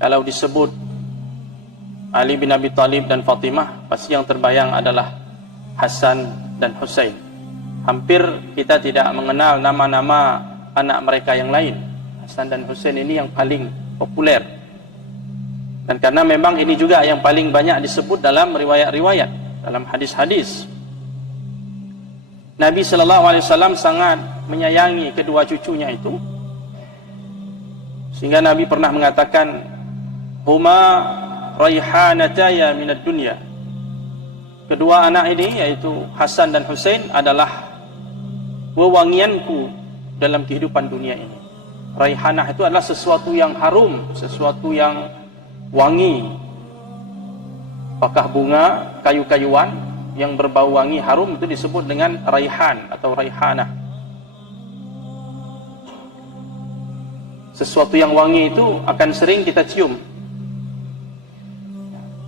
kalau disebut Ali bin Abi Thalib dan Fatimah, pasti yang terbayang adalah Hasan dan Husain. Hampir kita tidak mengenal nama-nama anak mereka yang lain. Hasan dan Husain ini yang paling populer. Dan karena memang ini juga yang paling banyak disebut dalam riwayat-riwayat, dalam hadis-hadis. Nabi SAW sangat menyayangi kedua cucunya itu, sehingga Nabi pernah mengatakan, huma raihanataya minad dunya. Kedua anak ini, yaitu Hasan dan Husain, adalah wewangianku dalam kehidupan dunia ini. Raihanah itu adalah sesuatu yang harum, sesuatu yang wangi. Apakah bunga, kayu-kayuan yang berbau wangi harum itu disebut dengan raihan atau raihanah. Sesuatu yang wangi itu akan sering kita cium,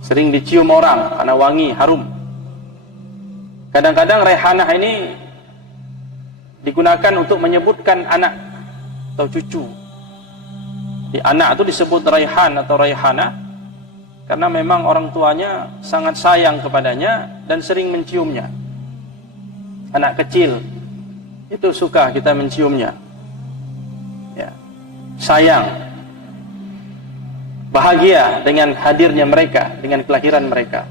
sering dicium orang karena wangi, harum. Kadang-kadang raihanah ini digunakan untuk menyebutkan anak atau cucu. Di anak itu disebut raihan atau raihana karena memang orang tuanya sangat sayang kepadanya dan sering menciumnya. Anak kecil itu suka kita menciumnya, ya, sayang, bahagia dengan hadirnya mereka, dengan kelahiran mereka.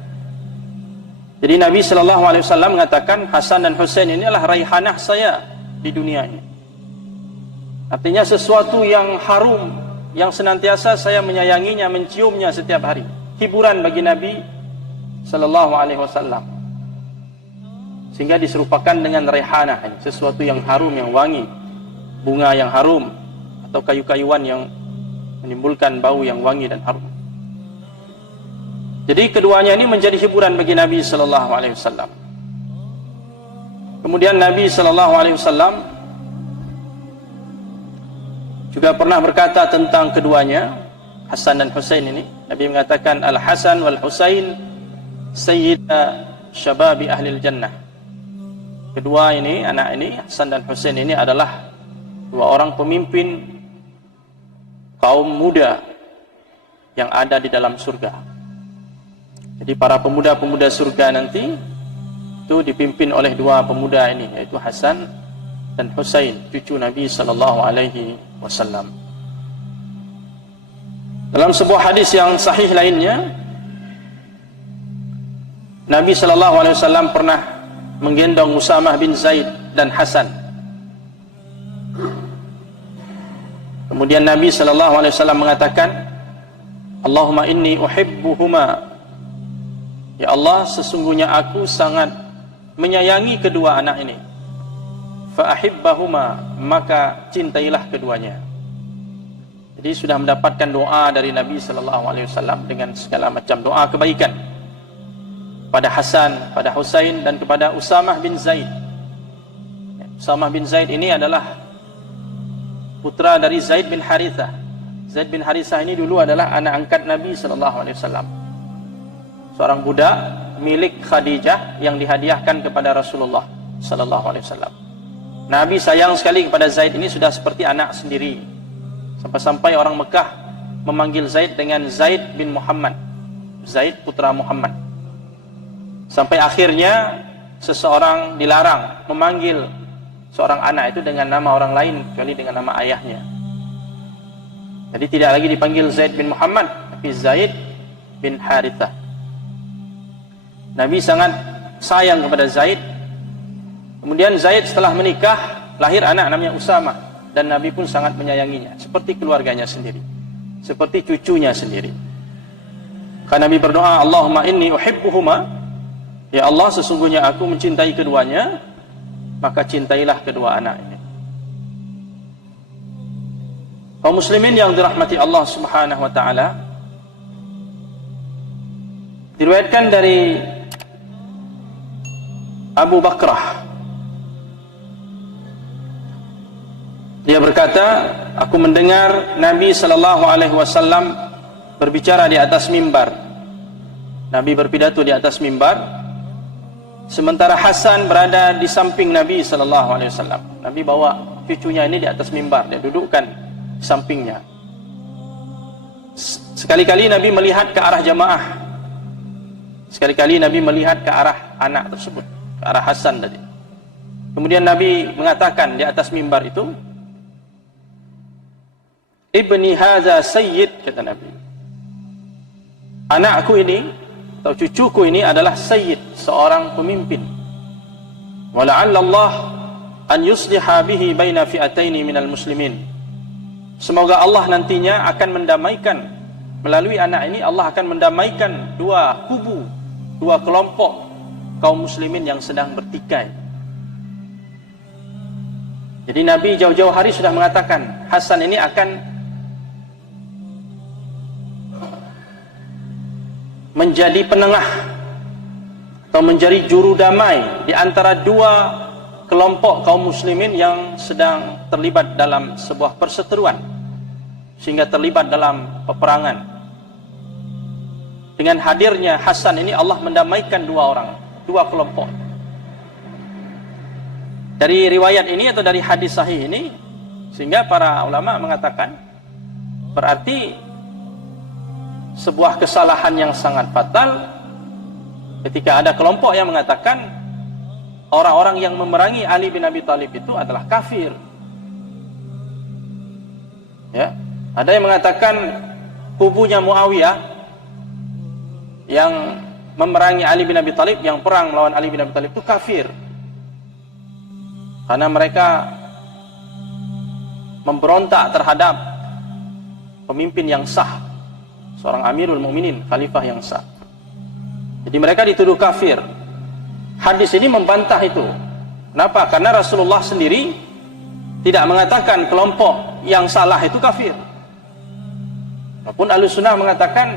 Jadi Nabi SAW mengatakan, Hasan dan Husain ini adalah raihanah saya di dunia ini. Artinya sesuatu yang harum, yang senantiasa saya menyayanginya, menciumnya setiap hari. Hiburan bagi Nabi SAW. Sehingga diserupakan dengan raihanah, sesuatu yang harum, yang wangi, bunga yang harum, atau kayu-kayuan yang menimbulkan bau yang wangi dan harum. Jadi keduanya ini menjadi hiburan bagi Nabi SAW. Kemudian Nabi SAW juga pernah berkata tentang keduanya, Hasan dan Husain ini. Nabi mengatakan, Al-Hasan wal-Husain sayyida syababi ahlil jannah. Kedua ini, anak ini, Hasan dan Husain ini adalah dua orang pemimpin kaum muda yang ada di dalam surga. Jadi para pemuda-pemuda surga nanti itu dipimpin oleh dua pemuda ini, yaitu Hasan dan Husain, cucu Nabi SAW. Dalam sebuah hadis yang sahih lainnya, Nabi SAW pernah menggendong Usamah bin Zaid dan Hasan. Kemudian Nabi SAW mengatakan, Allahumma inni uhibbuhuma. Ya Allah, sesungguhnya aku sangat menyayangi kedua anak ini. Fa'ahibbahuma, maka cintailah keduanya. Jadi sudah mendapatkan doa dari Nabi SAW dengan segala macam doa kebaikan pada Hasan, pada Husain, dan kepada Usamah bin Zaid. Usamah bin Zaid ini adalah putra dari Zaid bin Harithah. Zaid bin Harithah ini dulu adalah anak angkat Nabi SAW. Seorang budak milik Khadijah yang dihadiahkan kepada Rasulullah SAW. Nabi sayang sekali kepada Zaid ini, sudah seperti anak sendiri. Sampai-sampai orang Mekah memanggil Zaid dengan Zaid bin Muhammad, Zaid putra Muhammad. Sampai akhirnya seseorang dilarang memanggil seorang anak itu dengan nama orang lain kecuali dengan nama ayahnya. Jadi tidak lagi dipanggil Zaid bin Muhammad, tapi Zaid bin Harithah. Nabi sangat sayang kepada Zaid. Kemudian Zaid setelah menikah, lahir anak namanya Usamah, dan Nabi pun sangat menyayanginya, seperti keluarganya sendiri, seperti cucunya sendiri. Karena Nabi berdoa, Allahumma inni uhibbuhuma, ya Allah, sesungguhnya aku mencintai keduanya, maka cintailah kedua anak ini. Kaum muslimin yang dirahmati Allah Subhanahu wa taala, diriwayatkan dari Abu Bakrah, dia berkata, aku mendengar Nabi SAW berbicara di atas mimbar. Nabi berpidato di atas mimbar, sementara Hasan berada di samping Nabi SAW. Nabi bawa cucunya ini di atas mimbar, dia dudukkan di sampingnya. Sekali-kali Nabi melihat ke arah jamaah, sekali-kali Nabi melihat ke arah anak tersebut, ke arah Hasan tadi. Kemudian Nabi mengatakan di atas mimbar itu, "Ibni hadza sayyid," kata Nabi. Anakku ini atau cucuku ini adalah sayyid, seorang pemimpin. Wa la'alla Allah an yusliha bihi baina fi'ataini minal muslimin. Semoga Allah nantinya akan mendamaikan, melalui anak ini Allah akan mendamaikan dua kubu, dua kelompok kaum muslimin yang sedang bertikai. Jadi Nabi jauh-jauh hari sudah mengatakan Hasan ini akan menjadi penengah atau menjadi juru damai di antara dua kelompok kaum muslimin yang sedang terlibat dalam sebuah perseteruan, sehingga terlibat dalam peperangan. Dengan hadirnya Hasan ini Allah mendamaikan dua orang, dua kelompok. Dari riwayat ini atau dari hadis sahih ini, sehingga para ulama mengatakan berarti sebuah kesalahan yang sangat fatal ketika ada kelompok yang mengatakan orang-orang yang memerangi Ali bin Abi Thalib itu adalah kafir. Ya, ada yang mengatakan kubunya Muawiyah yang memerangi Ali bin Abi Thalib, yang perang melawan Ali bin Abi Thalib itu kafir, karena mereka memberontak terhadap pemimpin yang sah, seorang Amirul Mukminin, khalifah yang sah. Jadi mereka dituduh kafir. Hadis ini membantah itu. Kenapa? Karena Rasulullah sendiri tidak mengatakan kelompok yang salah itu kafir. Walaupun Ahlussunnah mengatakan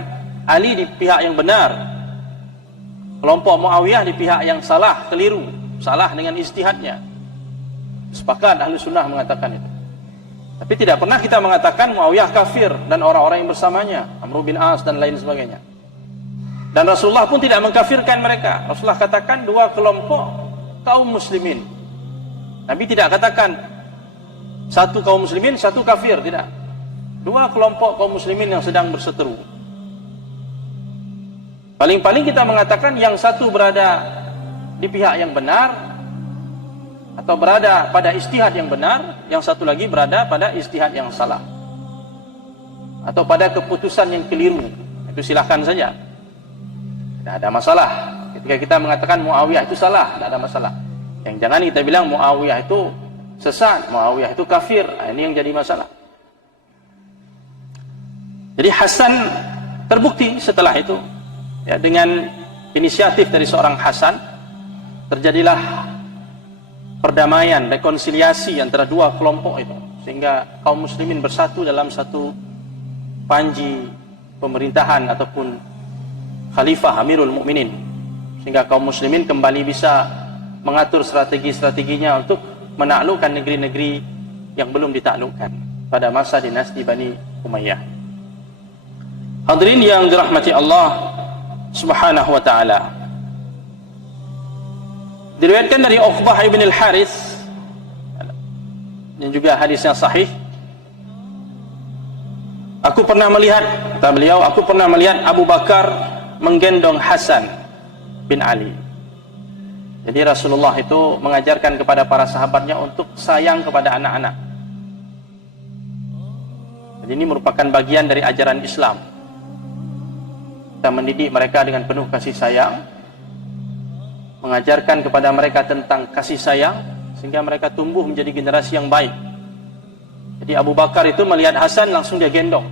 Ali di pihak yang benar, kelompok Muawiyah di pihak yang salah, keliru, salah dengan ijtihadnya. Sepakat Ahlussunnah mengatakan itu. Tapi tidak pernah kita mengatakan Muawiyah kafir dan orang-orang yang bersamanya, Amr bin As dan lain sebagainya. Dan Rasulullah pun tidak mengkafirkan mereka. Rasulullah katakan dua kelompok kaum muslimin. Nabi tidak katakan satu kaum muslimin, satu kafir, tidak. Dua kelompok kaum muslimin yang sedang berseteru. Paling-paling kita mengatakan yang satu berada di pihak yang benar atau berada pada ijtihad yang benar, yang satu lagi berada pada ijtihad yang salah atau pada keputusan yang keliru. Itu silahkan saja, tidak ada masalah. Ketika kita mengatakan Muawiyah itu salah, tidak ada masalah. Yang jangan kita bilang Muawiyah itu sesat, Muawiyah itu kafir. Ini yang jadi masalah. Jadi Hasan terbukti setelah itu, ya, dengan inisiatif dari seorang Hasan terjadilah perdamaian, rekonsiliasi antara dua kelompok itu, sehingga kaum muslimin bersatu dalam satu panji pemerintahan ataupun khalifah Amirul Mukminin, sehingga kaum muslimin kembali bisa mengatur strategi-strateginya untuk menaklukkan negeri-negeri yang belum ditaklukkan pada masa dinasti Bani Umayyah. Hadirin yang dirahmati Allah Subhanahu wa taala. Diriwayatkan dari Uqbah ibn al-Harith, dan juga hadis yang sahih, aku pernah melihat, kata beliau, aku pernah melihat Abu Bakar menggendong Hasan bin Ali. Jadi Rasulullah itu mengajarkan kepada para sahabatnya untuk sayang kepada anak-anak. Jadi ini merupakan bagian dari ajaran Islam. Kita mendidik mereka dengan penuh kasih sayang, mengajarkan kepada mereka tentang kasih sayang, sehingga mereka tumbuh menjadi generasi yang baik. Jadi Abu Bakar itu melihat Hasan, langsung dia gendong,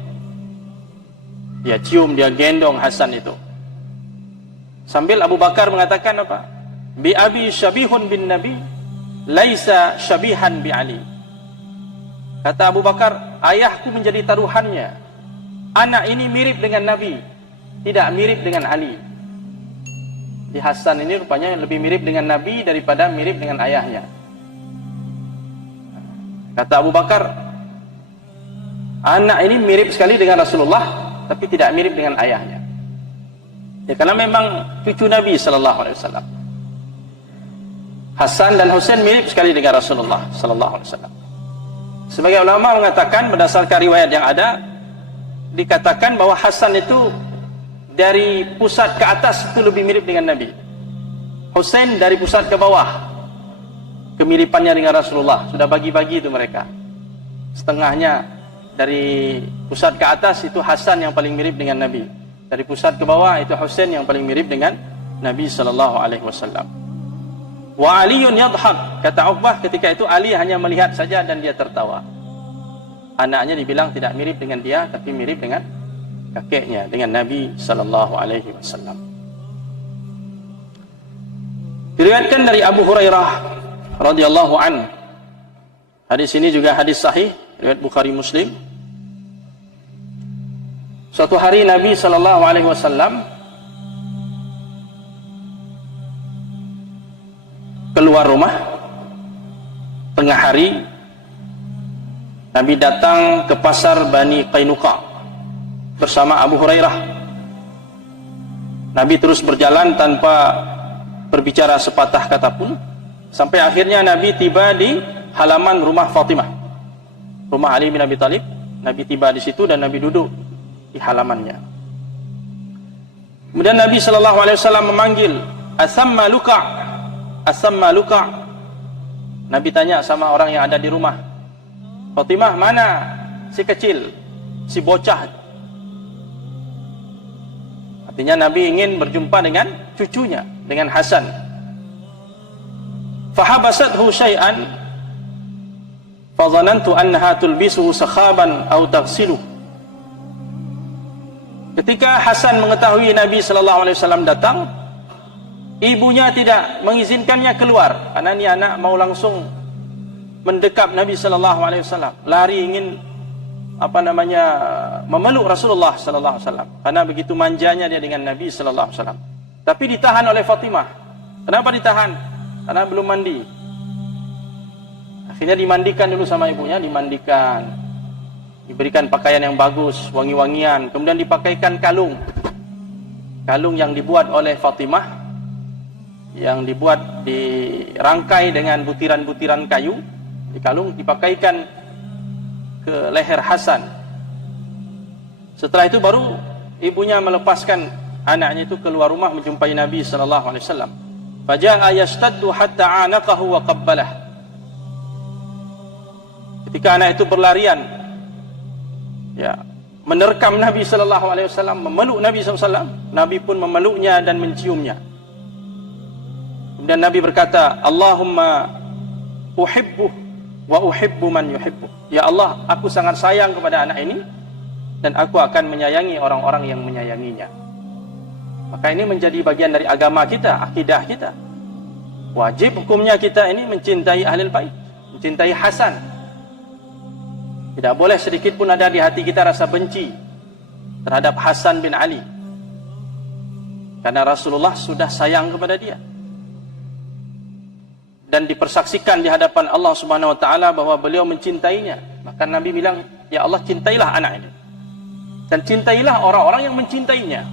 dia cium, dia gendong Hasan itu. Sambil Abu Bakar mengatakan apa? Bi abi syabihun bin Nabi, laisa syabihan bi Ali. Kata Abu Bakar, ayahku menjadi taruhannya. Anak ini mirip dengan Nabi, tidak mirip dengan Ali. Di Hasan ini rupanya lebih mirip dengan Nabi daripada mirip dengan ayahnya. Kata Abu Bakar, anak ini mirip sekali dengan Rasulullah, tapi tidak mirip dengan ayahnya. Ya, karena memang cucu Nabi Sallallahu Alaihi Wasallam. Hasan dan Husain mirip sekali dengan Rasulullah Sallallahu Alaihi Wasallam. Sebagai ulama mengatakan berdasarkan riwayat yang ada, dikatakan bahwa Hasan itu dari pusat ke atas itu lebih mirip dengan Nabi. Husain dari pusat ke bawah kemiripannya dengan Rasulullah. Sudah bagi-bagi itu mereka. Setengahnya dari pusat ke atas itu Hasan yang paling mirip dengan Nabi. Dari pusat ke bawah itu Husain yang paling mirip dengan Nabi sallallahu alaihi wasallam. Wa Aliun yadhhak, kata Uqbah ketika itu Ali hanya melihat saja dan dia tertawa. Anaknya dibilang tidak mirip dengan dia tapi mirip dengan kakeknya, dengan Nabi sallallahu alaihi wasallam. Diriwayatkan dari Abu Hurairah radhiyallahu an. Hadis ini juga hadis sahih riwayat Bukhari Muslim. Suatu hari Nabi sallallahu alaihi wasallam keluar rumah tengah hari. Nabi datang ke pasar Bani Qainuqa bersama Abu Hurairah. Nabi terus berjalan tanpa berbicara sepatah kata pun sampai akhirnya Nabi tiba di halaman rumah Fatimah, rumah Ali bin Abi Thalib. Nabi tiba di situ dan Nabi duduk di halamannya. Kemudian Nabi sallallahu alaihi wasallam memanggil, "Asamma luka'." Asamma luka'. Nabi tanya sama orang yang ada di rumah, "Fatimah, mana si kecil, si bocah?" Artinya Nabi ingin berjumpa dengan cucunya, dengan Hasan. Fahabasathu syai'an fadhanantu annaha tulbisuhu sakhaban aw taghsiluh. Ketika Hasan mengetahui Nabi sallallahu alaihi wasallam datang, ibunya tidak mengizinkannya keluar karena ini anak mau langsung mendekap Nabi sallallahu alaihi wasallam, lari ingin memeluk Rasulullah sallallahu alaihi wasallam karena begitu manjanya dia dengan Nabi sallallahu alaihi wasallam. Tapi ditahan oleh Fatimah. Kenapa ditahan? Karena belum mandi. Akhirnya dimandikan dulu sama ibunya, dimandikan, diberikan pakaian yang bagus, wangi-wangian, kemudian dipakaikan kalung yang dibuat oleh Fatimah, yang dibuat dirangkai dengan butiran-butiran kayu. Di kalung dipakaikan ke leher Hasan. Setelah itu baru ibunya melepaskan anaknya itu keluar rumah menjumpai Nabi sallallahu alaihi wasallam. Faja'a yashtaddu hatta 'anaqahu wa qabbalah. Ketika anak itu berlarian, ya, menerkam Nabi sallallahu alaihi wasallam, memeluk Nabi sallallahu alaihi wasallam, Nabi pun memeluknya dan menciumnya. Kemudian Nabi berkata, "Allahumma uhibbuh wa uhibbu man yuhibbuh." Ya Allah, aku sangat sayang kepada anak ini dan aku akan menyayangi orang-orang yang menyayanginya. Maka ini menjadi bagian dari agama kita, akidah kita. Wajib hukumnya kita ini mencintai Ahlul Bait, mencintai Hasan. Tidak boleh sedikit pun ada di hati kita rasa benci terhadap Hasan bin Ali, karena Rasulullah sudah sayang kepada dia dan dipersaksikan di hadapan Allah Subhanahu wa taala bahwa beliau mencintainya. Maka Nabi bilang, "Ya Allah, cintailah anak ini dan cintailah orang-orang yang mencintainya."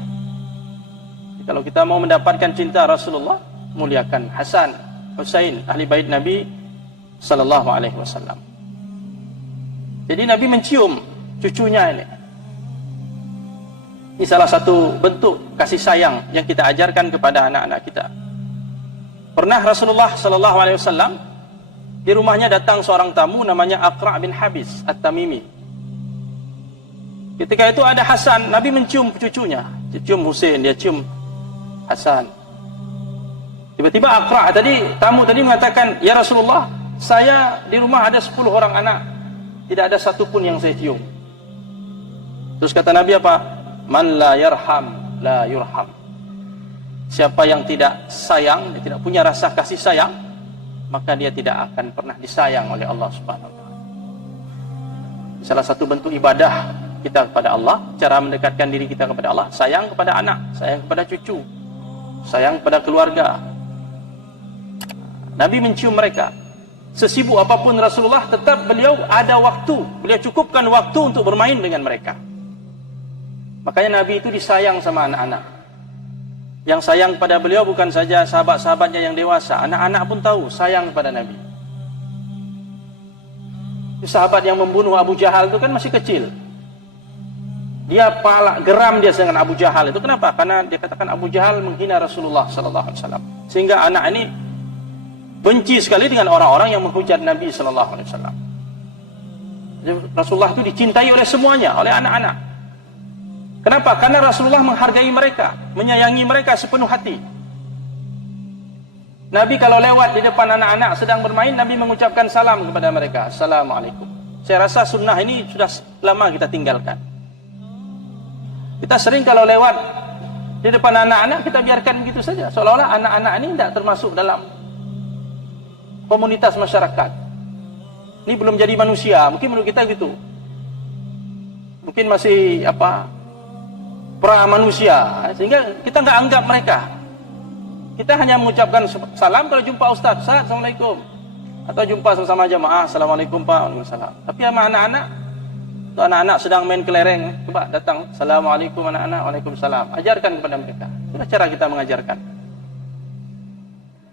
Kalau kita mau mendapatkan cinta Rasulullah, muliakan Hasan, Husain, ahli bait Nabi sallallahu alaihi wasallam. Jadi Nabi mencium cucunya ini. Ini salah satu bentuk kasih sayang yang kita ajarkan kepada anak-anak kita. Pernah Rasulullah sallallahu alaihi wasallam di rumahnya datang seorang tamu namanya Aqra' bin Habis At-Tamimi. Ketika itu ada Hasan, Nabi mencium cucunya, dia cium Husain, dia cium Hasan. Tiba-tiba Aqra' tadi, tamu tadi mengatakan, "Ya Rasulullah, saya di rumah ada 10 orang anak, tidak ada satu pun yang saya cium." Terus kata Nabi apa? "Man la yarham la yurham." Siapa yang tidak sayang, dia tidak punya rasa kasih sayang, maka dia tidak akan pernah disayang oleh Allah Subhanahu wa taala. Salah satu bentuk ibadah kita kepada Allah, cara mendekatkan diri kita kepada Allah, sayang kepada anak, sayang kepada cucu, sayang kepada keluarga. Nabi mencium mereka. Sesibuk apapun Rasulullah, tetap beliau ada waktu, beliau cukupkan waktu untuk bermain dengan mereka. Makanya Nabi itu disayang sama anak-anak. Yang sayang pada beliau bukan saja sahabat-sahabatnya yang dewasa, anak-anak pun tahu sayang kepada Nabi. Sahabat yang membunuh Abu Jahal itu kan masih kecil. Dia palak geram dia dengan Abu Jahal itu. Kenapa? Karena dia katakan Abu Jahal menghina Rasulullah sallallahu alaihi wasallam. Sehingga anak ini benci sekali dengan orang-orang yang menghujat Nabi sallallahu alaihi wasallam. Rasulullah itu dicintai oleh semuanya, oleh anak-anak. Kenapa? Karena Rasulullah menghargai mereka, menyayangi mereka sepenuh hati. Nabi kalau lewat di depan anak-anak sedang bermain, Nabi mengucapkan salam kepada mereka. Assalamualaikum. Saya rasa sunnah ini sudah lama kita tinggalkan. Kita sering kalau lewat di depan anak-anak, kita biarkan begitu saja. Seolah-olah anak-anak ini tidak termasuk dalam komunitas masyarakat. Ini belum jadi manusia, mungkin menurut kita gitu. Mungkin masih pra-manusia, sehingga kita nggak anggap mereka. Kita hanya mengucapkan salam kalau jumpa Ustaz, Assalamualaikum. Atau jumpa sama-sama jamaah, Assalamualaikum Pak, Waalaikumsalam. Tapi sama anak-anak, anak-anak sedang main kelereng, coba datang, Assalamualaikum anak-anak, Waalaikumsalam. Ajarkan kepada mereka. Itulah cara kita mengajarkan.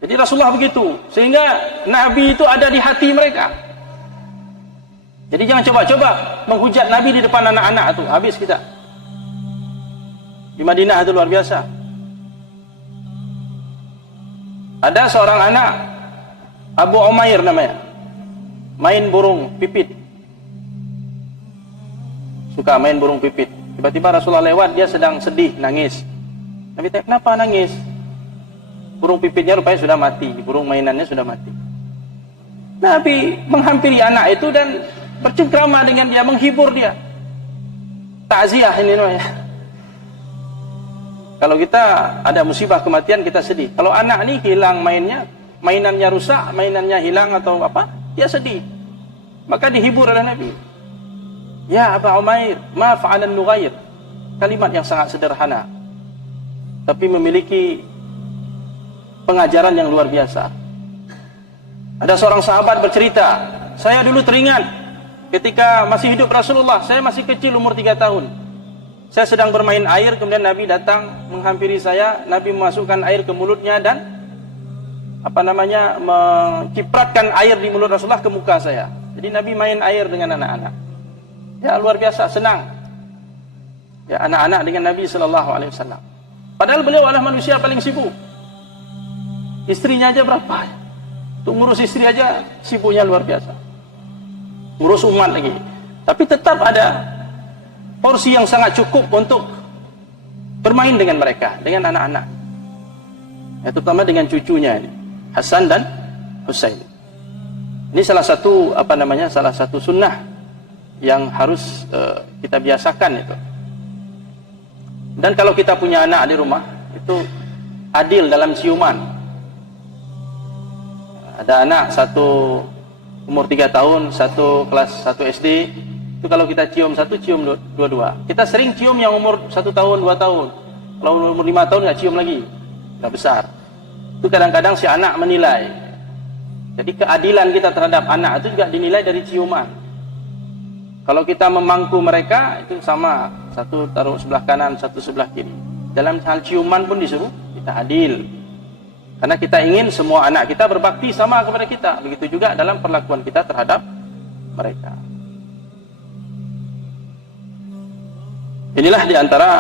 Jadi Rasulullah begitu, sehingga Nabi itu ada di hati mereka. Jadi jangan coba-coba menghujat Nabi di depan anak-anak itu, habis kita. Di Madinah itu luar biasa. Ada seorang anak, Abu Umair namanya, main burung pipit. Suka main burung pipit. Tiba-tiba Rasulullah lewat, dia sedang sedih, nangis. Nabi tanya, kenapa nangis? Burung pipitnya rupanya sudah mati, burung mainannya sudah mati. Nabi menghampiri anak itu dan bercengkrama dengan dia, menghibur dia. Takziah ini namanya. Kalau kita ada musibah kematian, kita sedih. Kalau anak ini hilang mainnya, mainannya rusak, mainannya hilang atau apa, dia sedih. Maka dihibur oleh Nabi. Ya Abu Umair, ma fa'alan nughair. Kalimat yang sangat sederhana, tapi memiliki pengajaran yang luar biasa. Ada seorang sahabat bercerita, saya dulu teringat ketika masih hidup Rasulullah, saya masih kecil umur 3 tahun. Saya sedang bermain air, kemudian Nabi datang menghampiri saya. Nabi memasukkan air ke mulutnya dan mencipratkan air di mulut Rasulullah ke muka saya. Jadi Nabi main air dengan anak-anak. Ya luar biasa, senang. Ya anak-anak dengan Nabi sallallahu alaihi wasallam. Padahal beliau adalah manusia paling sibuk. Istrinya aja berapa? Untuk ngurus istri aja sibuknya luar biasa. Ngurus umat lagi. Tapi tetap ada porsi yang sangat cukup untuk bermain dengan mereka, dengan anak-anak. Ya, terutama dengan cucunya ini, Hasan dan Husain. Ini salah satu salah satu sunnah yang harus kita biasakan itu. Dan kalau kita punya anak di rumah, itu adil dalam ciuman. Ada anak satu umur 3 tahun, satu kelas 1 SD, itu kalau kita cium satu, cium dua-dua. Kita sering cium yang umur 1 tahun, 2 tahun. Kalau umur 5 tahun nggak cium lagi, nggak besar. Itu kadang-kadang si anak menilai. Jadi keadilan kita terhadap anak itu juga dinilai dari ciuman. Kalau kita memangku mereka, itu sama. Satu taruh sebelah kanan, satu sebelah kiri. Dalam hal ciuman pun disuruh kita adil. Karena kita ingin semua anak kita berbakti sama kepada kita. Begitu juga dalam perlakuan kita terhadap mereka. Inilah diantara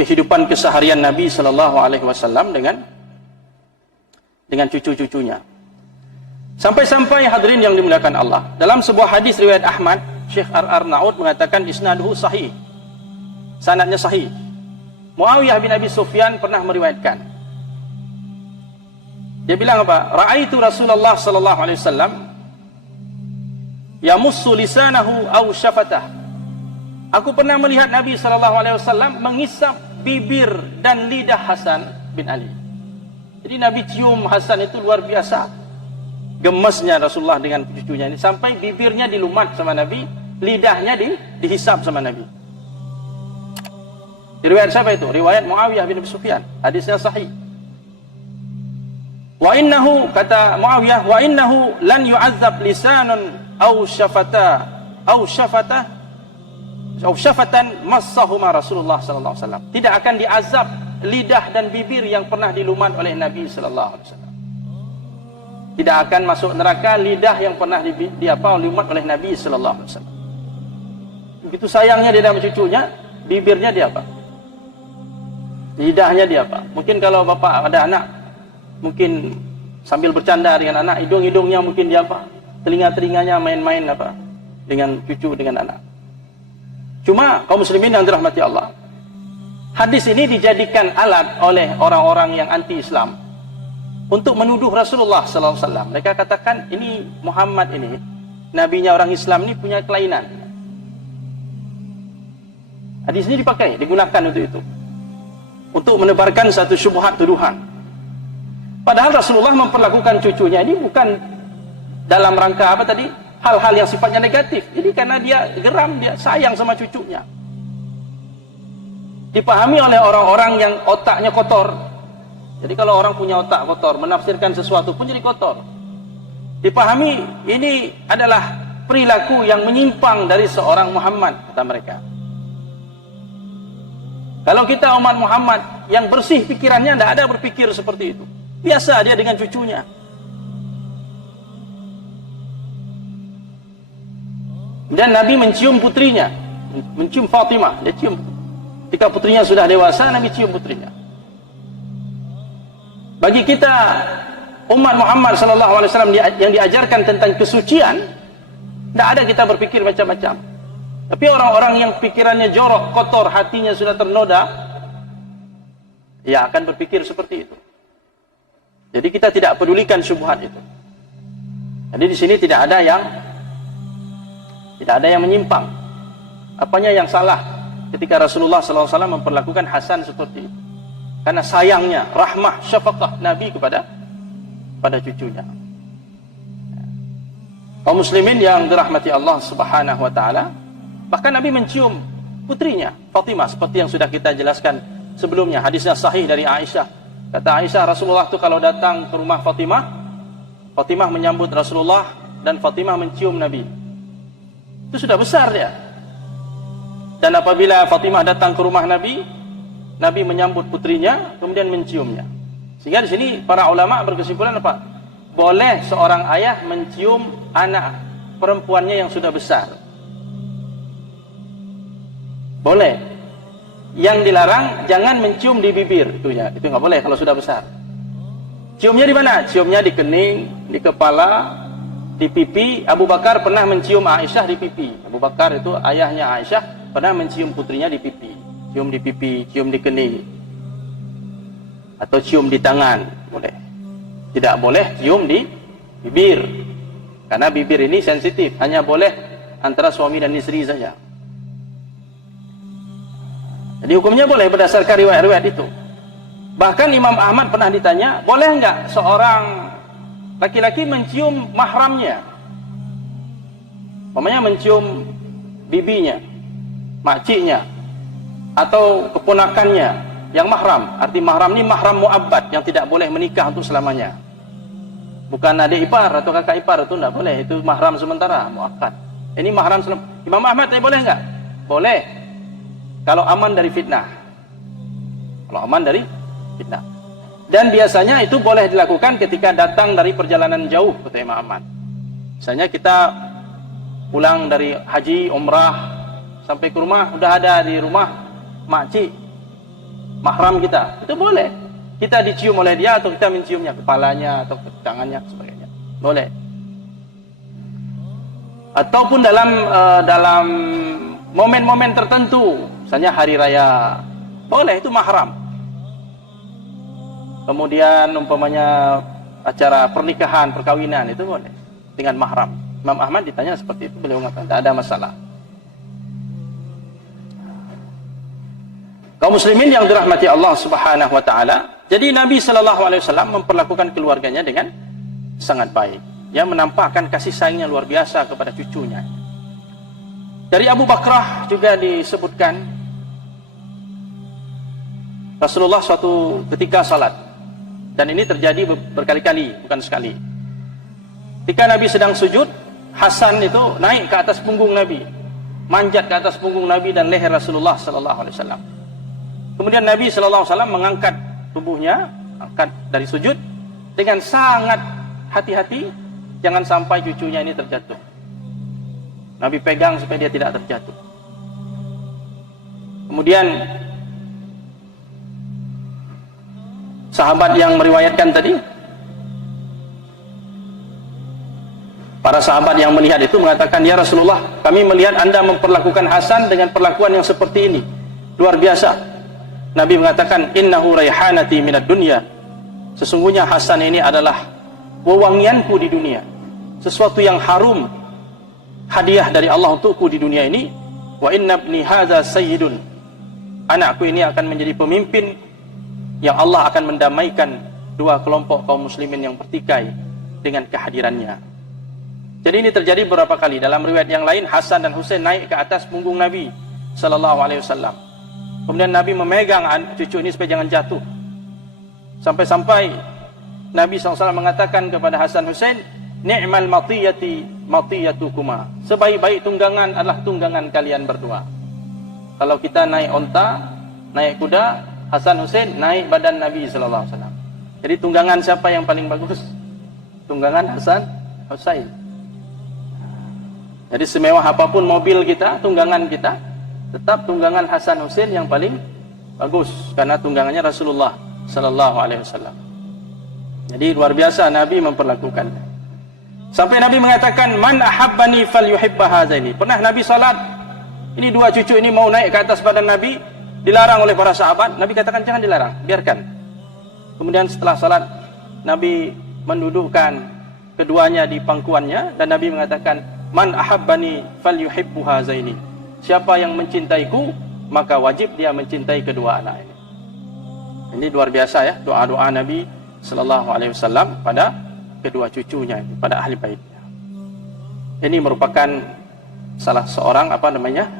kehidupan keseharian Nabi Sallallahu Alaihi Wasallam dengan cucu-cucunya. Sampai-sampai hadirin yang dimuliakan Allah, dalam sebuah hadis riwayat Ahmad, Syekh R.R. Naud mengatakan isnaduhu sahih, sanadnya sahih. Muawiyah bin Abi Sufyan pernah meriwayatkan. Dia bilang apa? Ra'aitu Rasulullah sallallahu alaihi wasallam yamussu lisanahu aw syafatah. Aku pernah melihat Nabi sallallahu alaihi wasallam mengisap bibir dan lidah Hasan bin Ali. Jadi Nabi cium Hasan itu luar biasa. Gemesnya Rasulullah dengan cucunya ini sampai bibirnya dilumat sama Nabi, lidahnya dihisap sama Nabi. Riwayat siapa itu? Riwayat Muawiyah bin Abi Sufyan. Hadisnya sahih. Wa innahu, kata Muawiyah, wa innahu lan yu'adzab lisanun aw syafatan massahuma Rasulullah sallallahu alaihi wasallam. Tidak akan diazab lidah dan bibir yang pernah dilumat oleh Nabi sallallahu alaihi wasallam. Tidak akan masuk neraka lidah yang pernah dilumat oleh Nabi sallallahu alaihi wasallam. begitu sayangnya dia sama cucunya, bibirnya dia apa? Lidahnya dia apa? Mungkin kalau bapak ada anak, mungkin sambil bercanda dengan anak, hidung-hidungnya mungkin dia apa? Telinga-telinganya main-main apa? Dengan cucu, dengan anak. Cuma kaum muslimin yang dirahmati Allah, hadis ini dijadikan alat oleh orang-orang yang anti-Islam untuk menuduh Rasulullah SAW. Mereka katakan ini Muhammad ini, nabinya orang Islam ini punya kelainan. Hadis ini dipakai, digunakan untuk itu, untuk menebarkan satu syubhat tuduhan. Padahal Rasulullah memperlakukan cucunya ini bukan dalam rangka apa tadi? Hal-hal yang sifatnya negatif. Jadi karena dia geram, dia sayang sama cucunya. Dipahami oleh orang-orang yang otaknya kotor. Jadi kalau orang punya otak kotor, menafsirkan sesuatu pun jadi kotor. Dipahami ini adalah perilaku yang menyimpang dari seorang Muhammad, kata mereka. Kalau kita umat Muhammad yang bersih pikirannya, tidak ada berpikir seperti itu. Biasa dia dengan cucunya. Dan Nabi mencium putrinya, mencium Fatimah, dia cium. Ketika putrinya sudah dewasa, Nabi cium putrinya. Bagi kita umat Muhammad SAW yang diajarkan tentang kesucian, tidak ada kita berpikir macam-macam. Tapi orang-orang yang pikirannya jorok, kotor, hatinya sudah ternoda, ya akan berpikir seperti itu. Jadi kita tidak pedulikan syubhat itu. Jadi di sini tidak ada yang menyimpang. Apanya yang salah ketika Rasulullah SAW memperlakukan Hasan seperti itu? Karena sayangnya, rahmah, syafaqah Nabi kepada cucunya. Kaum muslimin yang dirahmati Allah Subhanahu wa taala, bahkan Nabi mencium putrinya Fatimah seperti yang sudah kita jelaskan sebelumnya. Hadisnya sahih dari Aisyah. Kata Aisyah, Rasulullah itu kalau datang ke rumah Fatimah, Fatimah menyambut Rasulullah dan Fatimah mencium Nabi. Itu sudah besar dia. Dan apabila Fatimah datang ke rumah Nabi, Nabi menyambut putrinya, kemudian menciumnya. Sehingga di sini para ulama berkesimpulan apa? Boleh seorang ayah mencium anak perempuannya yang sudah besar. Boleh. Yang dilarang jangan mencium di bibir, itu nggak boleh kalau sudah besar. Ciumnya di mana? Ciumnya di kening, di kepala, di pipi. Abu Bakar pernah mencium Aisyah di pipi. Abu Bakar itu ayahnya Aisyah, pernah mencium putrinya di pipi. Cium di pipi, cium di kening, atau cium di tangan, boleh. Tidak boleh cium di bibir, karena bibir ini sensitif, hanya boleh antara suami dan istri saja. Jadi hukumnya boleh berdasarkan riwayat-riwayat itu. Bahkan Imam Ahmad pernah ditanya, boleh enggak seorang laki-laki mencium mahramnya? Umpamanya mencium bibinya, makciknya, atau keponakannya yang mahram. Arti mahram ini mahram mu'abbad, yang tidak boleh menikah untuk selamanya. Bukan adik ipar atau kakak ipar, itu tidak boleh. Itu mahram sementara, mu'akkad. Ini mahram selamanya. Imam Ahmad tanya boleh enggak? Boleh, kalau aman dari fitnah. Kalau aman dari fitnah. Dan biasanya itu boleh dilakukan ketika datang dari perjalanan jauh, kata Imam Ahmad. Misalnya kita pulang dari haji, umrah, sampai ke rumah, udah ada di rumah makcik mahram kita, itu boleh kita dicium oleh dia, atau kita menciumnya, kepalanya atau tangannya sebagainya, boleh. Ataupun dalam momen-momen tertentu, misalnya hari raya, boleh, itu mahram. Kemudian umpamanya acara pernikahan, perkawinan, itu boleh dengan mahram. Imam Ahmad ditanya seperti itu, beliau mengatakan tidak ada masalah. Kaum muslimin yang dirahmati Allah Subhanahu wa taala, jadi Nabi sallallahu alaihi wasallam memperlakukan keluarganya dengan sangat baik. Dia menampakkan kasih sayangnya luar biasa kepada cucunya. Dari Abu Bakrah juga disebutkan, Rasulullah suatu ketika salat, dan ini terjadi berkali-kali, bukan sekali. Ketika Nabi sedang sujud, Hasan itu naik ke atas punggung Nabi, manjat ke atas punggung Nabi dan leher Rasulullah sallallahu alaihi wasallam. Kemudian Nabi SAW mengangkat tubuhnya, angkat dari sujud, dengan sangat hati-hati, jangan sampai cucunya ini terjatuh. Nabi pegang supaya dia tidak terjatuh. Kemudian sahabat yang meriwayatkan tadi, para sahabat yang melihat itu mengatakan, ya Rasulullah, kami melihat Anda memperlakukan Hasan dengan perlakuan yang seperti ini, luar biasa. Nabi mengatakan, innahu raihanati minad dunya, sesungguhnya Hasan ini adalah wewangianku di dunia, sesuatu yang harum, hadiah dari Allah untukku di dunia ini. Wa inna ibni hadza sayyidun, anakku ini akan menjadi pemimpin yang Allah akan mendamaikan dua kelompok kaum muslimin yang bertikai dengan kehadirannya. Jadi ini terjadi beberapa kali. Dalam riwayat yang lain, Hasan dan Husain naik ke atas punggung Nabi sallallahu alaihi wasallam. Kemudian Nabi memegang cucu ini supaya jangan jatuh. Sampai-sampai Nabi SAW mengatakan kepada Hasan Husain, ni'mal matiyatukuma, sebaik-baik tunggangan adalah tunggangan kalian berdua. Kalau kita naik onta, naik kuda, Hasan Husain naik badan Nabi sallallahu alaihi wasallam. Jadi tunggangan siapa yang paling bagus? Tunggangan Hasan Husain. Jadi semewah apapun mobil kita, tunggangan kita, tetap tunggangan Hasan Husain yang paling bagus, karena tunggangannya Rasulullah sallallahu alaihi wasallam. Jadi luar biasa Nabi memperlakukan. Sampai Nabi mengatakan, man ahabbani falyuhibba hazaini. Pernah Nabi salat, ini dua cucu ini mau naik ke atas badan Nabi, dilarang oleh para sahabat. Nabi katakan, jangan dilarang, biarkan. Kemudian setelah salat, Nabi mendudukkan keduanya di pangkuannya, dan Nabi mengatakan, man ahabbani falyuhibbu hazaini. Siapa yang mencintaiku, maka wajib dia mencintai kedua anak ini. Ini luar biasa ya, doa-doa Nabi sallallahu alaihi wasallam pada kedua cucunya, pada ahli baitnya. Ini merupakan salah seorang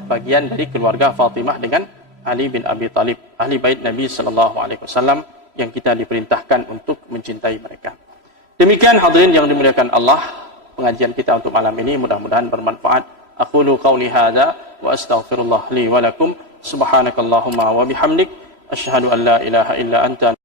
bagian dari keluarga Fatimah dengan Ali bin Abi Thalib, ahli bait Nabi sallallahu alaihi wasallam yang kita diperintahkan untuk mencintai mereka. Demikian hadirin yang dimuliakan Allah, pengajian kita untuk malam ini mudah-mudahan bermanfaat. Aqulu qawli hadza wa astaghfirullah li wa lakum. Subhanakallahumma wa bihamdik, asyhadu an la ilaha illa anta